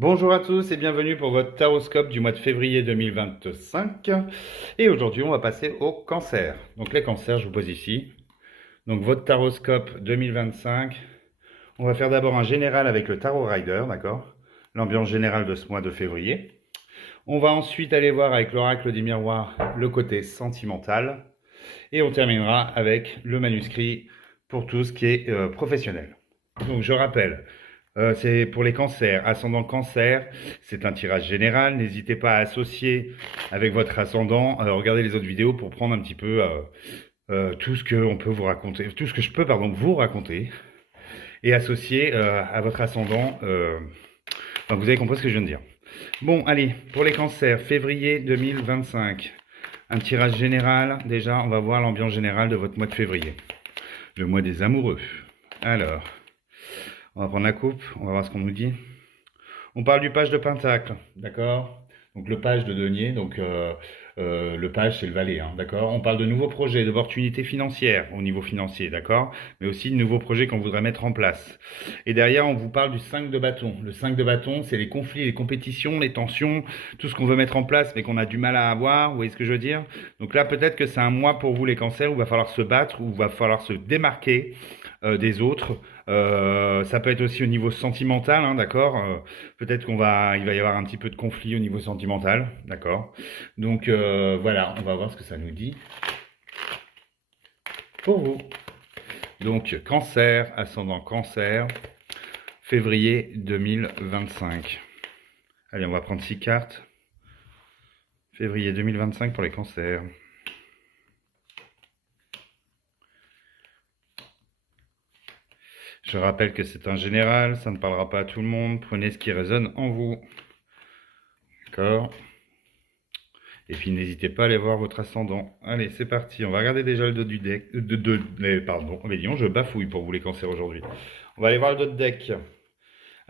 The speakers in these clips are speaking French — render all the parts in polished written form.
Bonjour à tous et bienvenue pour votre taroscope du mois de février 2025. Et aujourd'hui, on va passer au cancer. Donc les cancers, je vous pose ici. Donc votre taroscope 2025. On va faire d'abord un général avec le tarot rider, d'accord? L'ambiance générale de ce mois de février. On va ensuite aller voir avec l'oracle des miroirs le côté sentimental. Et on terminera avec le manuscrit pour tout ce qui est professionnel. Donc je rappelle, c'est pour les cancers, ascendant cancer, c'est un tirage général. N'hésitez pas à associer avec votre ascendant. Regardez les autres vidéos pour prendre un petit peu tout ce que on peut vous raconter, tout ce que je peux pardon vous raconter et associer à votre ascendant. Enfin, vous avez compris ce que je viens de dire. Bon, allez, pour les cancers, février 2025. Un tirage général. Déjà, on va voir l'ambiance générale de votre mois de février. Le mois des amoureux. Alors, on va prendre la coupe, on va voir ce qu'on nous dit. On parle du page de Pentacle, d'accord? Donc le page de denier, donc le page c'est le valet, hein, d'accord? On parle de nouveaux projets, d'opportunités financières au niveau financier, d'accord? Mais aussi de nouveaux projets qu'on voudrait mettre en place. Et derrière, on vous parle du 5 de bâton. Le 5 de bâton, c'est les conflits, les compétitions, les tensions, tout ce qu'on veut mettre en place mais qu'on a du mal à avoir, vous voyez ce que je veux dire? Donc là, peut-être que c'est un mois pour vous les cancers où il va falloir se battre, où il va falloir se démarquer des autres. Ça peut être aussi au niveau sentimental, hein, d'accord. Peut-être il va y avoir un petit peu de conflit au niveau sentimental, d'accord. Donc voilà, on va voir ce que ça nous dit pour vous. Donc cancer, ascendant cancer, février 2025. Allez, on va prendre 6 cartes. Février 2025 pour les cancers. Je rappelle que c'est un général, ça ne parlera pas à tout le monde. Prenez ce qui résonne en vous. D'accord. Et puis n'hésitez pas à aller voir votre ascendant. Allez, c'est parti. On va regarder déjà le dos du deck. Pardon, mais disons, je bafouille pour vous les cancers aujourd'hui. On va aller voir le dos de deck.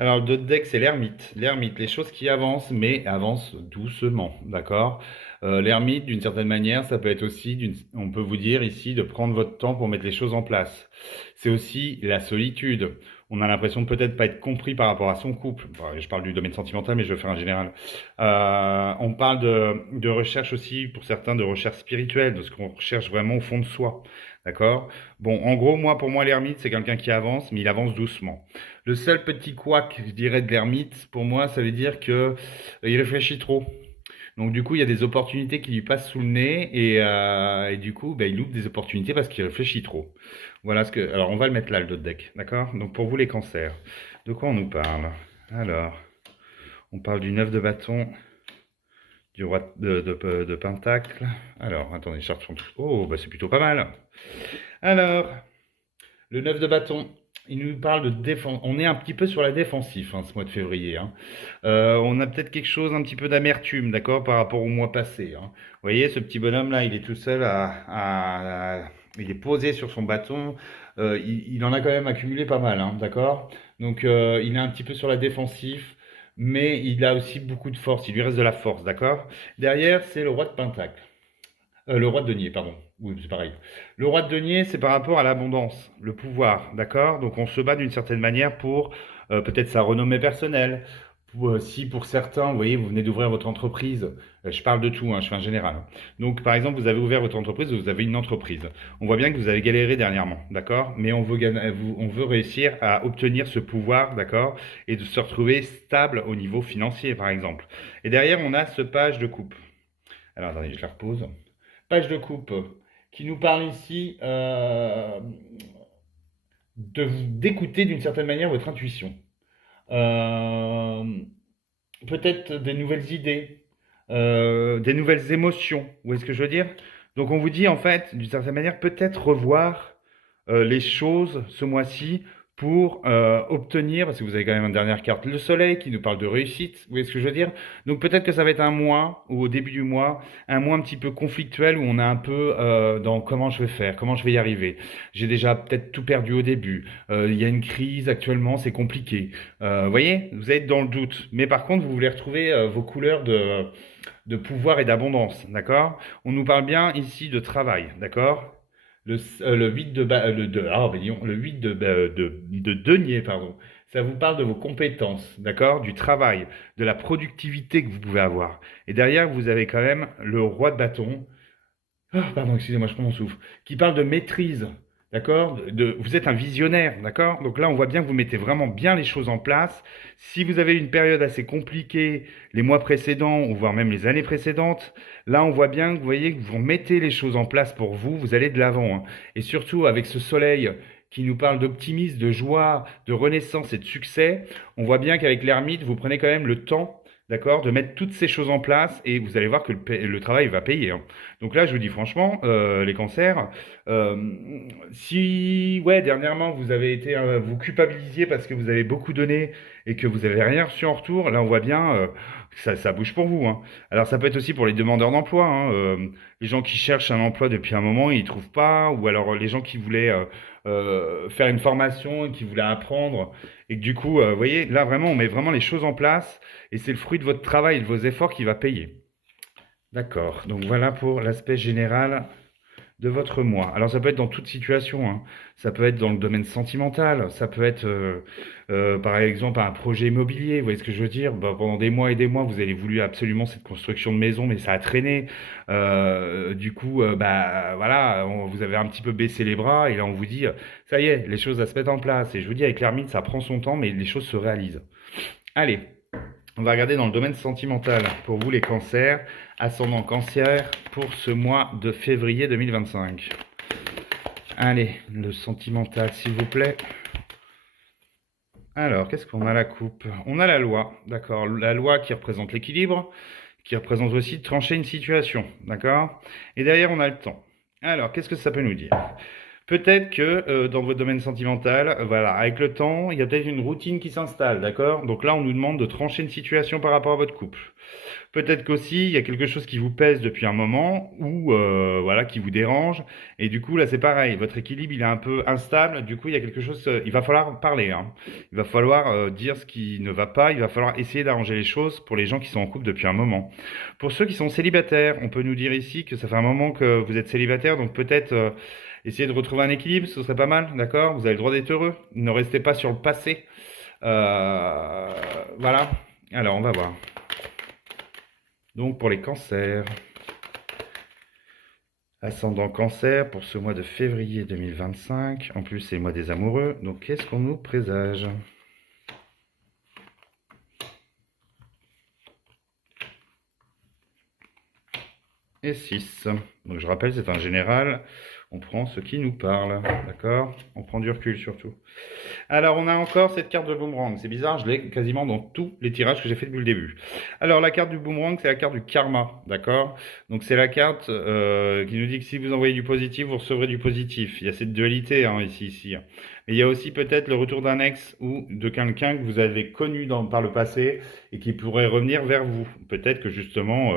Alors, le dos de deck, c'est l'ermite. L'ermite, les choses qui avancent, mais avancent doucement, d'accord? L'ermite, d'une certaine manière, ça peut être aussi, on peut vous dire ici, de prendre votre temps pour mettre les choses en place. C'est aussi la solitude. On a l'impression de peut-être pas être compris par rapport à son couple. Bon, je parle du domaine sentimental, mais je vais faire un général. On parle de recherche aussi, pour certains, de recherche spirituelle, de ce qu'on recherche vraiment au fond de soi, d'accord? Bon, en gros, pour moi, l'ermite, c'est quelqu'un qui avance, mais il avance doucement. Le seul petit couac, je dirais, de l'ermite, pour moi, ça veut dire que il réfléchit trop. Donc du coup, il y a des opportunités qui lui passent sous le nez et du coup, il loupe des opportunités parce qu'il réfléchit trop. Voilà ce que. Alors, on va le mettre là, le dos de deck, d'accord? Donc pour vous, les cancers, de quoi on nous parle? Alors, on parle du 9 de bâton, du roi de pentacle. Alors, attendez, cherche son truc. Oh, c'est plutôt pas mal. Alors, le 9 de bâton, il nous parle de défense. On est un petit peu sur la défensive ce mois de février, hein. On a peut-être quelque chose, un petit peu d'amertume, d'accord, par rapport au mois passé, hein. Vous voyez, ce petit bonhomme-là, il est tout seul il est posé sur son bâton. Il en a quand même accumulé pas mal, hein, d'accord? Donc, il est un petit peu sur la défensive, mais il a aussi beaucoup de force. Il lui reste de la force, d'accord? Derrière, c'est le roi de pentacle. Le roi de denier, pardon. Oui, c'est pareil. Le roi de denier, c'est par rapport à l'abondance, le pouvoir, d'accord? Donc on se bat d'une certaine manière pour peut-être sa renommée personnelle. Si pour certains, vous voyez, vous venez d'ouvrir votre entreprise, je parle de tout, hein, je fais un général, hein. Donc par exemple, vous avez ouvert votre entreprise, vous avez une entreprise. On voit bien que vous avez galéré dernièrement, d'accord? Mais on veut réussir à obtenir ce pouvoir, d'accord? Et de se retrouver stable au niveau financier, par exemple. Et derrière, on a ce page de coupe. Alors attendez, je la repose. Page de coupe qui nous parle ici d'écouter d'une certaine manière votre intuition. Euh, Peut-être des nouvelles idées, des nouvelles émotions. Vous voyez ce que je veux dire? Donc on vous dit en fait, d'une certaine manière, peut-être revoir les choses ce mois-ci pour obtenir, parce que vous avez quand même une dernière carte, le soleil qui nous parle de réussite, vous voyez ce que je veux dire? Donc peut-être que ça va être un mois, ou au début du mois, un mois un petit peu conflictuel, où on est un peu dans comment je vais faire, comment je vais y arriver. J'ai déjà peut-être tout perdu au début, il y a une crise actuellement, c'est compliqué. Vous voyez, vous êtes dans le doute, mais par contre, vous voulez retrouver vos couleurs de pouvoir et d'abondance, d'accord? On nous parle bien ici de travail, d'accord? Le 8 de, le 8 de denier, pardon. Ça vous parle de vos compétences, d'accord? Du travail, de la productivité que vous pouvez avoir. Et derrière, vous avez quand même le roi de bâton. Ah, pardon, excusez-moi, je prends mon souffle. Qui parle de maîtrise, d'accord? Vous êtes un visionnaire, d'accord? Donc là, on voit bien que vous mettez vraiment bien les choses en place. Si vous avez une période assez compliquée, les mois précédents, ou voire même les années précédentes, là, on voit bien que vous voyez que vous mettez les choses en place pour vous, vous allez de l'avant, hein. Et surtout, avec ce soleil qui nous parle d'optimisme, de joie, de renaissance et de succès, on voit bien qu'avec l'ermite, vous prenez quand même le temps, d'accord, de mettre toutes ces choses en place et vous allez voir que le travail va payer, hein. Donc là, je vous dis franchement, les cancers, si, ouais, dernièrement, vous avez été, vous culpabilisiez parce que vous avez beaucoup donné et que vous avez rien reçu en retour, là, on voit bien que ça bouge pour vous, hein. Alors, ça peut être aussi pour les demandeurs d'emploi, hein, les gens qui cherchent un emploi depuis un moment, ils ne trouvent pas, ou alors les gens qui voulaient faire une formation et qui voulaient apprendre, et que du coup, vous voyez, là, vraiment, on met vraiment les choses en place, et c'est le fruit de votre travail et de vos efforts qui va payer. D'accord, donc voilà pour l'aspect général de votre mois. Alors ça peut être dans toute situation, hein. Ça peut être dans le domaine sentimental, ça peut être par exemple un projet immobilier, vous voyez ce que je veux dire? Bah, pendant des mois et des mois, vous avez voulu absolument cette construction de maison, mais ça a traîné. Du coup, bah voilà, vous avez un petit peu baissé les bras et là on vous dit, ça y est, les choses à se mettre en place. Et je vous dis, avec l'ermite, ça prend son temps, mais les choses se réalisent. Allez, on va regarder dans le domaine sentimental pour vous les cancers, ascendant cancer pour ce mois de février 2025. Allez, le sentimental s'il vous plaît. Alors, qu'est-ce qu'on a la coupe? On a la loi, d'accord? La loi qui représente l'équilibre, qui représente aussi de trancher une situation, d'accord? Et derrière, on a le temps. Alors, qu'est-ce que ça peut nous dire? Peut-être que dans votre domaine sentimental, voilà, avec le temps, il y a peut-être une routine qui s'installe, d'accord? Donc là, on nous demande de trancher une situation par rapport à votre couple. Peut-être qu'aussi, il y a quelque chose qui vous pèse depuis un moment ou voilà, qui vous dérange. Et du coup, là, c'est pareil. Votre équilibre, il est un peu instable. Du coup, il y a quelque chose. Il va falloir parler, hein. Il va falloir dire ce qui ne va pas. Il va falloir essayer d'arranger les choses pour les gens qui sont en couple depuis un moment. Pour ceux qui sont célibataires, on peut nous dire ici que ça fait un moment que vous êtes célibataire. Donc peut-être essayer de retrouver un équilibre. Ce serait pas mal, d'accord? Vous avez le droit d'être heureux. Ne restez pas sur le passé. Voilà. Alors, on va voir. Donc pour les cancers, ascendant cancer pour ce mois de février 2025, en plus c'est le mois des amoureux, donc qu'est-ce qu'on nous présage? Et 6. Donc je rappelle, c'est un général, on prend ce qui nous parle, d'accord? On prend du recul surtout. Alors, on a encore cette carte de boomerang. C'est bizarre, je l'ai quasiment dans tous les tirages que j'ai fait depuis le début. Alors, la carte du boomerang, c'est la carte du karma, d'accord? Donc, c'est la carte qui nous dit que si vous envoyez du positif, vous recevrez du positif. Il y a cette dualité hein, ici. Mais il y a aussi peut-être le retour d'un ex ou de quelqu'un que vous avez connu par le passé et qui pourrait revenir vers vous. Peut-être que justement,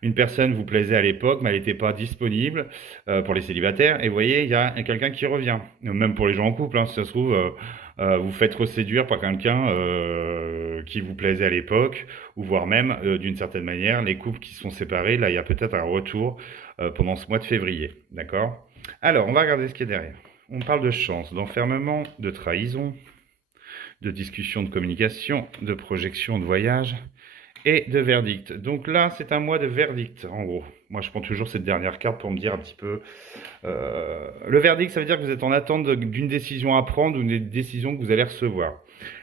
une personne vous plaisait à l'époque, mais elle n'était pas disponible pour les célibataires. Et vous voyez, il y a quelqu'un qui revient. Même pour les gens en couple, hein, si ça se trouve, vous faites reséduire par quelqu'un qui vous plaisait à l'époque, ou voire même, d'une certaine manière, les couples qui sont séparés, là, il y a peut-être un retour pendant ce mois de février. D'accord? Alors, on va regarder ce qui est derrière. On parle de chance, d'enfermement, de trahison, de discussion, de communication, de projection, de voyage et de verdict. Donc là, c'est un mois de verdict, en gros. Moi, je prends toujours cette dernière carte pour me dire un petit peu... le verdict, ça veut dire que vous êtes en attente d'une décision à prendre ou d'une décision que vous allez recevoir.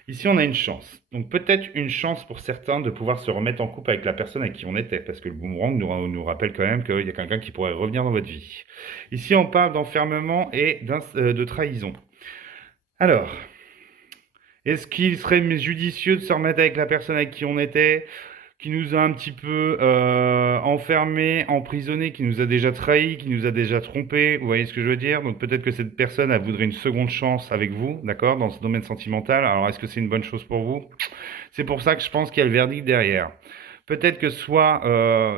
Ici, on a une chance. Donc peut-être une chance pour certains de pouvoir se remettre en couple avec la personne avec qui on était, parce que le boomerang nous rappelle quand même qu'il y a quelqu'un qui pourrait revenir dans votre vie. Ici, on parle d'enfermement et de trahison. Alors, est-ce qu'il serait judicieux de se remettre avec la personne avec qui on était, qui nous a un petit peu enfermés, emprisonnés, qui nous a déjà trahis, qui nous a déjà trompés, vous voyez ce que je veux dire? Donc peut-être que cette personne, elle voudrait une seconde chance avec vous, d'accord, dans ce domaine sentimental. Alors est-ce que c'est une bonne chose pour vous? C'est pour ça que je pense qu'il y a le verdict derrière. Peut-être que soit,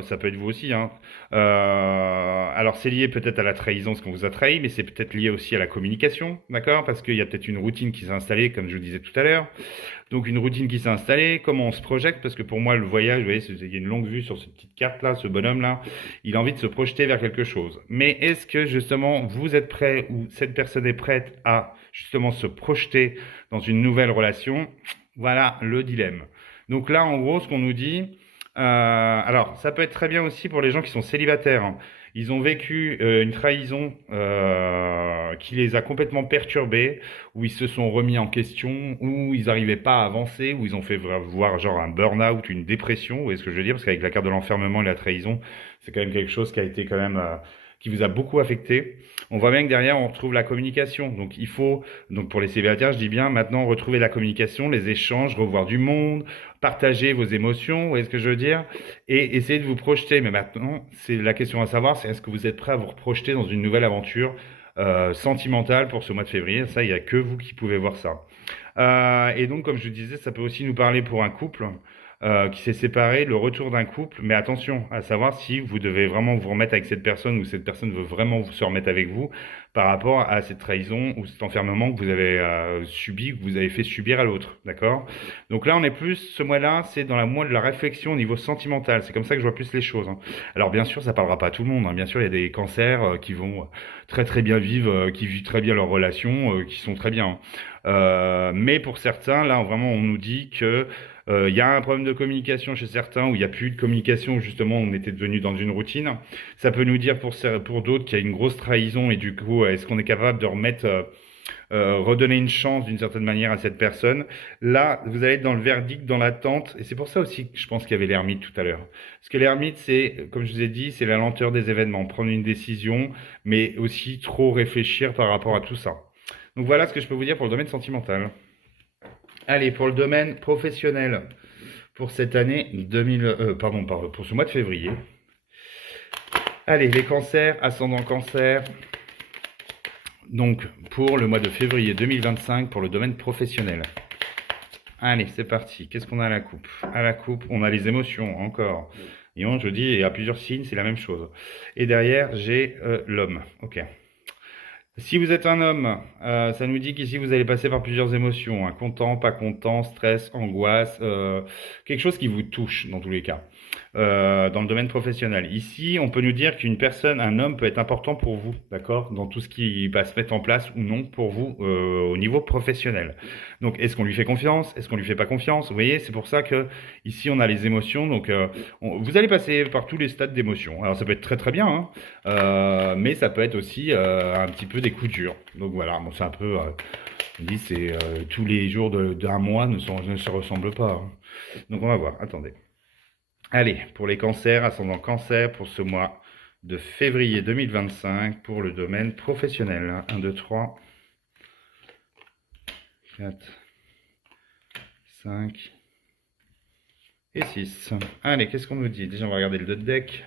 ça peut être vous aussi, hein. Alors c'est lié peut-être à la trahison, ce qu'on vous a trahi, mais c'est peut-être lié aussi à la communication, d'accord? Parce qu'il y a peut-être une routine qui s'est installée, comme je vous disais tout à l'heure. Donc une routine qui s'est installée, comment on se projette, parce que pour moi le voyage, vous voyez, il y a une longue vue sur cette petite carte-là, ce bonhomme-là, il a envie de se projeter vers quelque chose. Mais est-ce que justement vous êtes prêt ou cette personne est prête à justement se projeter dans une nouvelle relation? Voilà le dilemme. Donc là, en gros, ce qu'on nous dit, alors ça peut être très bien aussi pour les gens qui sont célibataires, hein. Ils ont vécu une trahison qui les a complètement perturbés, où ils se sont remis en question, où ils n'arrivaient pas à avancer, où ils ont fait voir genre un burn-out, une dépression. Vous voyez ce que je veux dire? Parce qu'avec la carte de l'enfermement et la trahison, c'est quand même quelque chose qui a été quand même qui vous a beaucoup affecté. On voit bien que derrière, on retrouve la communication. Donc il faut, donc pour les célibataires, je dis bien maintenant retrouver la communication, les échanges, revoir du monde, partager vos émotions, vous voyez ce que je veux dire? Et essayer de vous projeter. Mais maintenant, c'est la question à savoir, c'est est-ce que vous êtes prêt à vous projeter dans une nouvelle aventure sentimentale pour ce mois de février? Ça, il n'y a que vous qui pouvez voir ça. Et donc, comme je disais, ça peut aussi nous parler pour un couple qui s'est séparé, le retour d'un couple. Mais attention, à savoir si vous devez vraiment vous remettre avec cette personne ou cette personne veut vraiment se remettre avec vous par rapport à cette trahison ou cet enfermement que vous avez subi, que vous avez fait subir à l'autre. D'accord? Donc là, on est plus, ce mois-là, c'est dans la mois de la réflexion au niveau sentimental. C'est comme ça que je vois plus les choses, hein. Alors bien sûr, ça parlera pas à tout le monde, hein. Bien sûr, il y a des cancers qui vont très très bien vivre, qui vivent très bien leurs relations, qui sont très bien, hein. Mais pour certains, là, vraiment, on nous dit que il y a un problème de communication chez certains, où il n'y a plus de communication, où justement, on était devenu dans une routine. Ça peut nous dire pour d'autres qu'il y a une grosse trahison, et du coup, est-ce qu'on est capable de remettre, redonner une chance d'une certaine manière à cette personne? Là, vous allez être dans le verdict, dans l'attente, et c'est pour ça aussi que je pense qu'il y avait l'ermite tout à l'heure. Parce que l'ermite, c'est, comme je vous ai dit, c'est la lenteur des événements, prendre une décision, mais aussi trop réfléchir par rapport à tout ça. Donc voilà ce que je peux vous dire pour le domaine sentimental. Allez, pour le domaine professionnel, pour cette année 2000, pardon, pour ce mois de février. Allez, les cancers, ascendant cancer. Donc, pour le mois de février 2025, pour le domaine professionnel. Allez, c'est parti. Qu'est-ce qu'on a à la coupe? À la coupe, on a les émotions, encore. Et je dis, et à plusieurs signes, c'est la même chose. Et derrière, j'ai l'homme. Ok. Si vous êtes un homme, ça nous dit qu'ici vous allez passer par plusieurs émotions, hein, content, pas content, stress, angoisse, quelque chose qui vous touche dans tous les cas, dans le domaine professionnel. Ici, on peut nous dire qu'une personne, un homme peut être important pour vous, d'accord, dans tout ce qui va se mettre en place ou non pour vous au niveau professionnel. Donc, est-ce qu'on lui fait confiance? Est-ce qu'on lui fait pas confiance? Vous voyez, c'est pour ça que ici on a les émotions. Donc, vous allez passer par tous les stades d'émotions. Alors, ça peut être très très bien, hein, mais ça peut être aussi un petit peu des coups durs. Donc voilà, bon, c'est un peu, on dit, c'est tous les jours d'un mois ne se ressemblent pas, hein. Donc on va voir, attendez. Allez, pour les cancers, ascendant cancer, pour ce mois de février 2025, pour le domaine professionnel. 1, 2, 3, 4, 5 et 6. Allez, qu'est-ce qu'on nous dit? Déjà, on va regarder le dos de deck.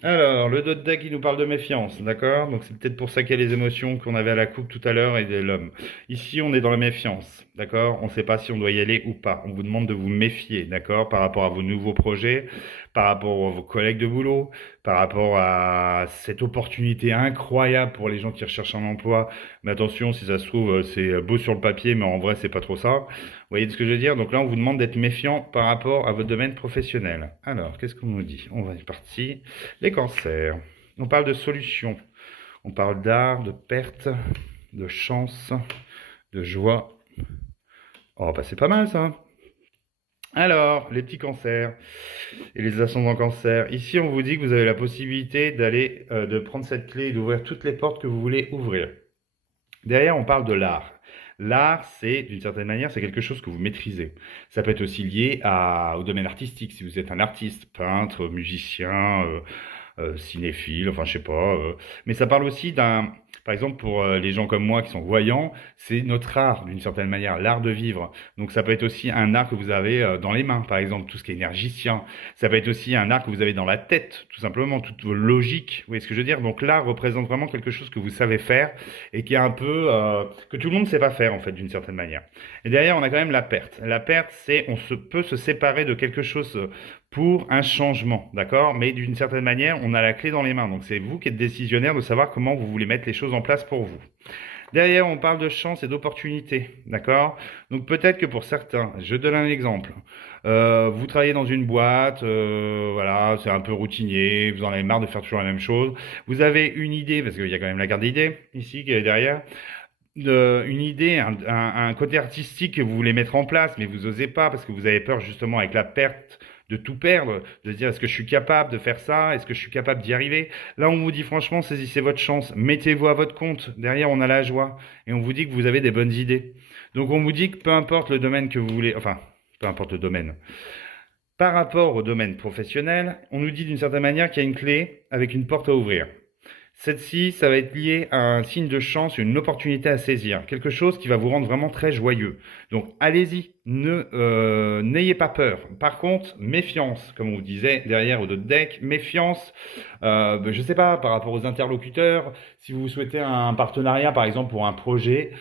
Alors, le dos de deck, il nous parle de méfiance, d'accord? Donc c'est peut-être pour ça qu'il y a les émotions qu'on avait à la coupe tout à l'heure et de l'homme. Ici, on est dans la méfiance, d'accord? On ne sait pas si on doit y aller ou pas. On vous demande de vous méfier, d'accord? Par rapport à vos nouveaux projets, par rapport à vos collègues de boulot, par rapport à cette opportunité incroyable pour les gens qui recherchent un emploi. Mais attention, si ça se trouve, c'est beau sur le papier, mais en vrai, c'est pas trop ça. Vous voyez ce que je veux dire? Donc là, on vous demande d'être méfiant par rapport à votre domaine professionnel. Alors, qu'est-ce qu'on nous dit? On va être parti. Les cancers. On parle de solutions. On parle d'art, de perte, de chance, de joie. Oh, bah c'est pas mal ça. Alors, les petits cancers et les ascendants cancers. Ici, on vous dit que vous avez la possibilité d'aller, de prendre cette clé et d'ouvrir toutes les portes que vous voulez ouvrir. Derrière, on parle de l'art. L'art, c'est, d'une certaine manière, c'est quelque chose que vous maîtrisez. Ça peut être aussi lié au domaine artistique, si vous êtes un artiste, peintre, musicien, cinéphile, enfin, je sais pas. Mais ça parle aussi Par exemple, pour les gens comme moi qui sont voyants, c'est notre art, d'une certaine manière, l'art de vivre. Donc ça peut être aussi un art que vous avez dans les mains, par exemple, tout ce qui est énergicien. Ça peut être aussi un art que vous avez dans la tête, tout simplement, toute vos logiques. Vous voyez ce que je veux dire? Donc l'art représente vraiment quelque chose que vous savez faire et qui est un peu que tout le monde ne sait pas faire, en fait, d'une certaine manière. Et derrière, on a quand même la perte. La perte, c'est peut se séparer de quelque chose pour un changement, d'accord? Mais d'une certaine manière, on a la clé dans les mains. Donc c'est vous qui êtes décisionnaire de savoir comment vous voulez mettre les choses en place pour vous. Derrière, on parle de chance et d'opportunité, d'accord? Donc peut-être que pour certains, je donne un exemple. Vous travaillez dans une boîte, voilà, c'est un peu routinier, vous en avez marre de faire toujours la même chose. Vous avez une idée, parce qu'il y a quand même la carte d'idée ici qui est derrière, une idée, un côté artistique que vous voulez mettre en place, mais vous osez pas parce que vous avez peur justement avec la perte de tout perdre, de se dire est-ce que je suis capable de faire ça, est-ce que je suis capable d'y arriver. Là, on vous dit franchement, saisissez votre chance, mettez-vous à votre compte. Derrière, on a la joie et on vous dit que vous avez des bonnes idées. Donc, on vous dit que peu importe le domaine que vous voulez, enfin, peu importe le domaine. Par rapport au domaine professionnel, on nous dit d'une certaine manière qu'il y a une clé avec une porte à ouvrir. Celle-ci, ça va être lié à un signe de chance, une opportunité à saisir, quelque chose qui va vous rendre vraiment très joyeux. Donc allez-y, n'ayez pas peur. Par contre, méfiance, comme on vous disait derrière au dos de deck, méfiance, je ne sais pas, par rapport aux interlocuteurs, si vous souhaitez un partenariat par exemple pour un projet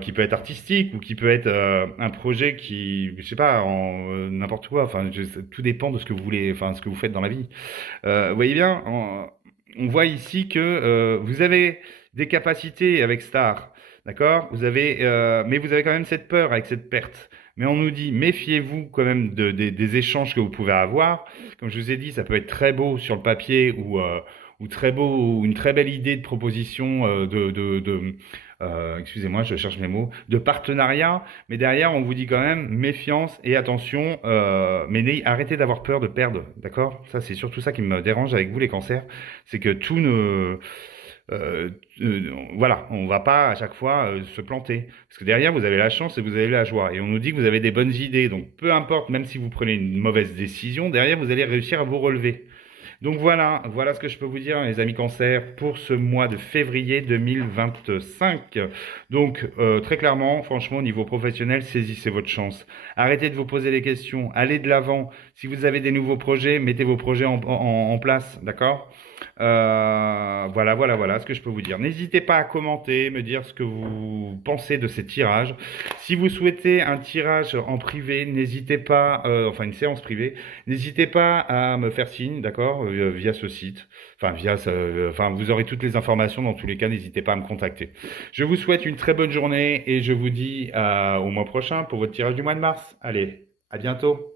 qui peut être artistique ou qui peut être un projet qui, je sais pas, n'importe quoi, enfin tout dépend de ce que vous voulez, enfin ce que vous faites dans la vie. Vous voyez bien, on voit ici que vous avez des capacités avec Star, d'accord? Mais vous avez quand même cette peur avec cette perte. Mais on nous dit, méfiez-vous quand même des échanges que vous pouvez avoir. Comme je vous ai dit, ça peut être très beau sur le papier ou très beau, ou une très belle idée de proposition excusez-moi, je cherche mes mots, de partenariat. Mais derrière, on vous dit quand même méfiance et attention, mais arrêtez d'avoir peur de perdre, d'accord? Ça, c'est surtout ça qui me dérange avec vous, les cancers, c'est que tout ne... voilà, on va pas à chaque fois se planter. Parce que derrière, vous avez la chance et vous avez la joie. Et on nous dit que vous avez des bonnes idées. Donc, peu importe, même si vous prenez une mauvaise décision, derrière, vous allez réussir à vous relever. Donc voilà ce que je peux vous dire, les amis cancer, pour ce mois de février 2025. Donc très clairement, franchement, au niveau professionnel, saisissez votre chance. Arrêtez de vous poser des questions, allez de l'avant. Si vous avez des nouveaux projets, mettez vos projets en place, d'accord? Voilà ce que je peux vous dire. N'hésitez pas à commenter, me dire ce que vous pensez de ces tirages. Si vous souhaitez un tirage en privé, n'hésitez pas, enfin une séance privée, n'hésitez pas à me faire signe, d'accord, via ce site. Enfin, vous aurez toutes les informations. Dans tous les cas, n'hésitez pas à me contacter. Je vous souhaite une très bonne journée et je vous dis au mois prochain pour votre tirage du mois de mars. Allez, à bientôt.